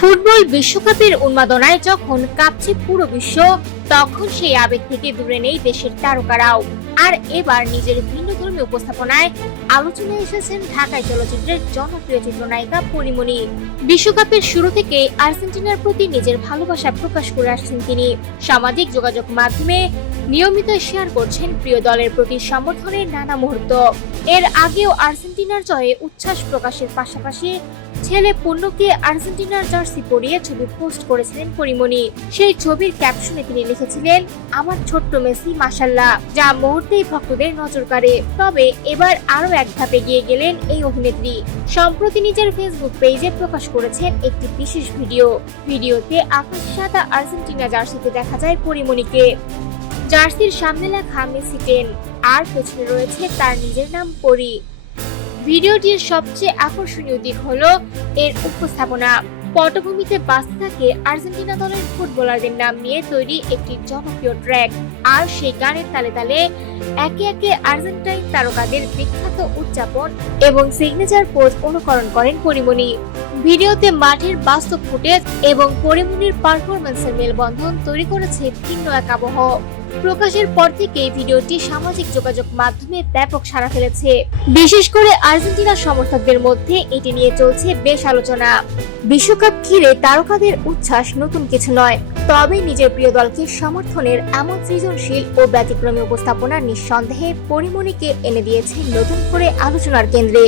Football বিশ্বকাপের উন্মাদনায় যখন কাঁপছে পুরো বিশ্ব, তখন সেই আবেগ থেকে দূরে নেই দেশের তারকারাও। আর এবার নিজের ভিন্নধর্মী উপস্থাপনায় আলোচনায় এসেছেন ঢাকাই চলচ্চিত্রের জনপ্রিয় চিত্রনায়িকা পরীমনি। বিশ্বকাপের শুরু থেকে আর্জেন্টিনার প্রতি নিজের ভালোবাসা প্রকাশ করে আসছেন তিনি। সামাজিক যোগাযোগ মাধ্যমে নিয়মিত শেয়ার করছেন প্রিয় দলের প্রতি সমর্থনের নানা মুহূর্ত। এর আগেও আর্জেন্টিনার জয়ে উচ্ছ্বাস প্রকাশের পাশাপাশি ছেলে পূর্ণকে আর্জেন্টিনার জার্সি পরিয়ে ছবি পোস্ট করেছিলেন পরীমনি। সেই ছবির ক্যাপশনে তিনি লিখেছিলেন, আমার ছোট্ট মেসি মাশাআল্লাহ, যা মুহূর্তেই ভক্তদের নজর কাড়ে। তবে এবার আরো এক ধাপ এগিয়ে গেলেন এই অভিনেত্রী। সম্প্রতি নিজের ফেসবুক পেজে প্রকাশ করেছেন একটি বিশেষ ভিডিওতে আকাশ সাদা আর্জেন্টিনা জার্সিতে দেখা যায় পরীমনিকে। জার্সির সামনে লেখা মেসি 10 আর পেছনে রয়েছে তার নিজের নাম পরি। ভিডিওটির সবচেয়ে আকর্ষণীয় দিক হলো এর উপস্থাপনা। পটভূমিতে বাজতে থাকে আর্জেন্টিনা দলের ফুটবলারদের নাম নিয়ে তৈরি একটি জনপ্রিয় ট্র্যাক, আর সেই গানের তালে তালে একে একে আর্জেন্টাইন তারকাদের বিখ্যাত উদযাপন এবং সিগনেচার পোজ অনুকরণ করেন পরীমনি। ভিডিওতে মাঠের বাস্তব ফুটেজ এবং পরীমনির পারফরম্যান্সের মেলবন্ধন তৈরি করেছে ভিন্ন এক আবহ। প্রকাশের পর থেকে ভিডিওটি সামাজিক যোগাযোগ মাধ্যমে ব্যাপক সাড়া ফেলেছে। বিশেষ করে আর্জেন্টিনা সমর্থকদের মধ্যে এটি নিয়ে চলছে বেশ আলোচনা। বিশ্বকাপ ঘিরে তারকাদের উচ্ছ্বাস নতুন কিছু নয়, তবে নিজের প্রিয় দলকে সমর্থনের এমন সৃজনশীল ও ব্যতিক্রমী উপস্থাপনা নিঃসন্দেহে পরীমনিকে এনে দিয়েছে নতুন করে আলোচনার কেন্দ্রে।